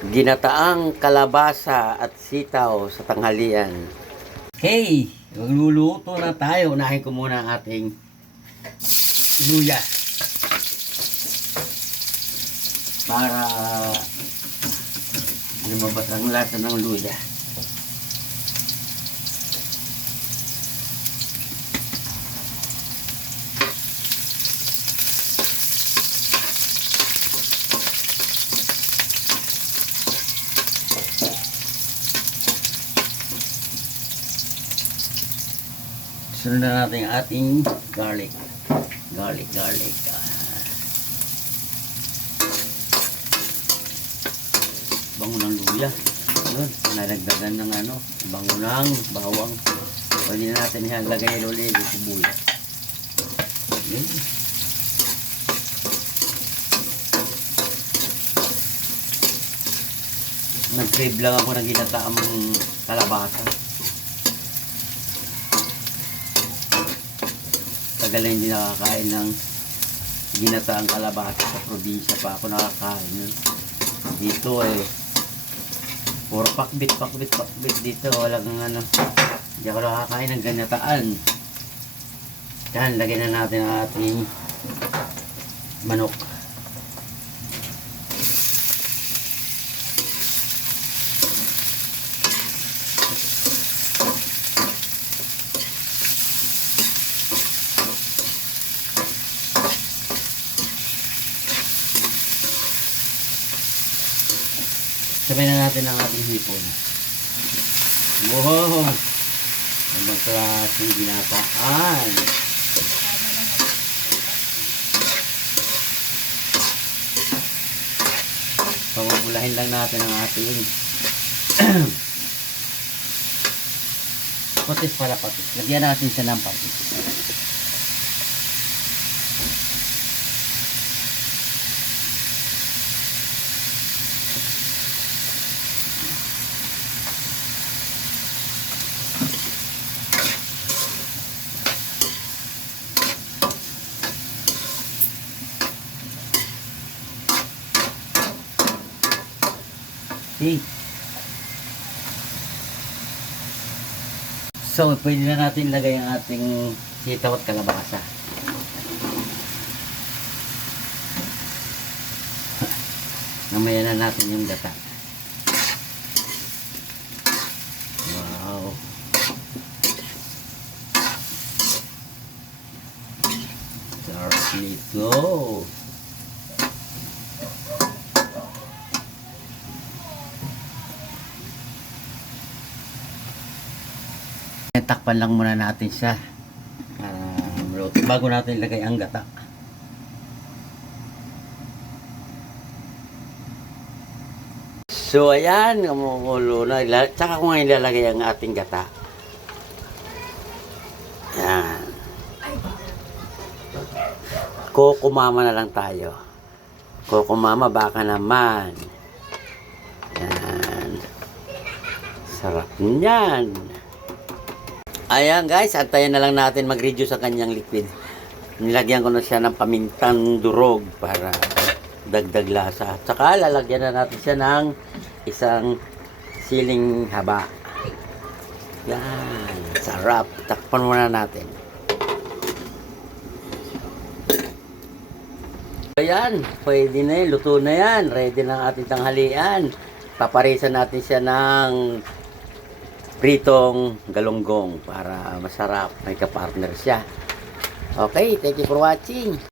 Ginataang kalabasa at sitaw sa tanghalian. Okay, magluluto na tayo. Unahin ko muna ang ating luya. Para lumabas ang lasa ng luya. Sunod na natin ang ating garlic. Garlic. Bango ng luya. Yun, nalagdagan ng bango ng bawang. Pwede na natin ilagay ulit yung sibuyas. Yun. Nag-crave lang ako ng ginataang kalabasa. Tagal na hindi nakakain ng ginataang kalabasa sa probinsya pa ako nakakain yun. Dito puro pakbit dito. Walang hindi ako nakakain ng ginataan. Yan, lagyan na natin ang ating manok. Sabay na natin ang ating hipon. Wow! Ang klaseng ginataan. Pamabulahin lang natin ang ating patis. Lagyan natin siya ng patis. Okay. So, pwede na natin lagay ang ating sitaw at kalabasa. Namaya na natin yung gata. Wow. Sarap nito. Takpan lang muna natin siya bago natin ilagay ang gata. So ayan, kumukulo na. Tsaka ko nga ilalagay ang ating gata. Ayan. Kukumama na lang tayo. Kukumama baka naman. Ayan. Sarap niyan. Ayan guys, antayin na lang natin mag-reduce sa kanyang liquid. Nilagyan ko na siya ng pamintang durog para dagdag lasa. Tsaka lalagyan na natin siya ng isang siling haba. Yan, sarap. Takpan muna natin. Ayan, pwede na yun. Luto na yan. Ready na ang ating tanghalian. Paparisan natin siya ng pritong galunggong para masarap. May kapartner siya. Okay, thank you for watching.